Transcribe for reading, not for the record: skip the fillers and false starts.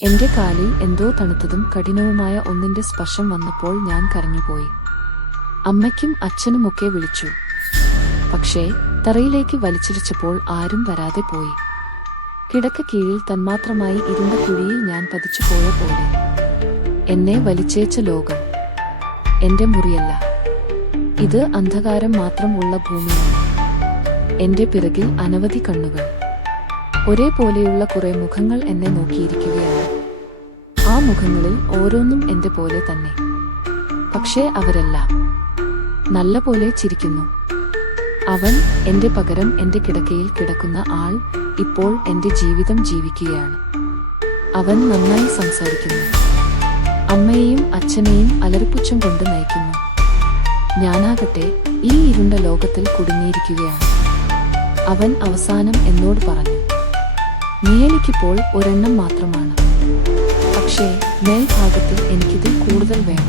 എന്റെ കാലിൽ എന്തോ തണുത്തതും കഠിനവുമായ ഒന്നിന്റെ സ്പർശം വന്നപ്പോൾ ഞാൻ കരഞ്ഞുപോയി. അമ്മയ്ക്കും അച്ഛനുമൊക്കെ വിളിച്ചു. പക്ഷേ തറയിലേക്ക് വലിച്ചിടിച്ചപ്പോൾ ആരും വരാതെ പോയി. കിടക്ക കീഴിൽ തന്മാത്രമായി ഇരുണ്ട കുഴിയിൽ ഞാൻ പതിച്ചുപോയ പോലെ. എന്നെ വലിച്ചേച്ച ലോകം എന്റെ മുറിയല്ല. ഇത് അന്ധകാരം മാത്രം ഉള്ള ഭൂമിയാണ്. എന്റെ പിറകിൽ അനവധി കണ്ണുകൾ, ഒരേപോലെയുള്ള കുറെ മുഖങ്ങൾ എന്നെ നോക്കിയിരിക്കുകയാണ്. ആ മുഖങ്ങളിൽ ഓരോന്നും എന്റെ പോലെ തന്നെ. പക്ഷേ അവരെല്ലാം നല്ല പോലെ ചിരിക്കുന്നു. അവൻ, എന്റെ പകരം എന്റെ കിടക്കയിൽ കിടക്കുന്ന ആൾ, ഇപ്പോൾ എന്റെ ജീവിതം ജീവിക്കുകയാണ്. അവൻ നന്നായി സംസാരിക്കുന്നു. അമ്മയെയും അച്ഛനെയും അലറിപ്പുച്ഛം കൊണ്ട് നയിക്കുന്നു. ഞാനാകട്ടെ ഈ ഇരുണ്ട ലോകത്തിൽ കുടുങ്ങിയിരിക്കുകയാണ്. അവൻ അവസാനം എന്നോട് പറഞ്ഞു, നീ എനിക്കിപ്പോൾ ഒരെണ്ണം മാത്രമാണ്. പക്ഷേ മേൽഭാഗത്തിൽ എനിക്കിതിൽ കൂടുതൽ വേണം.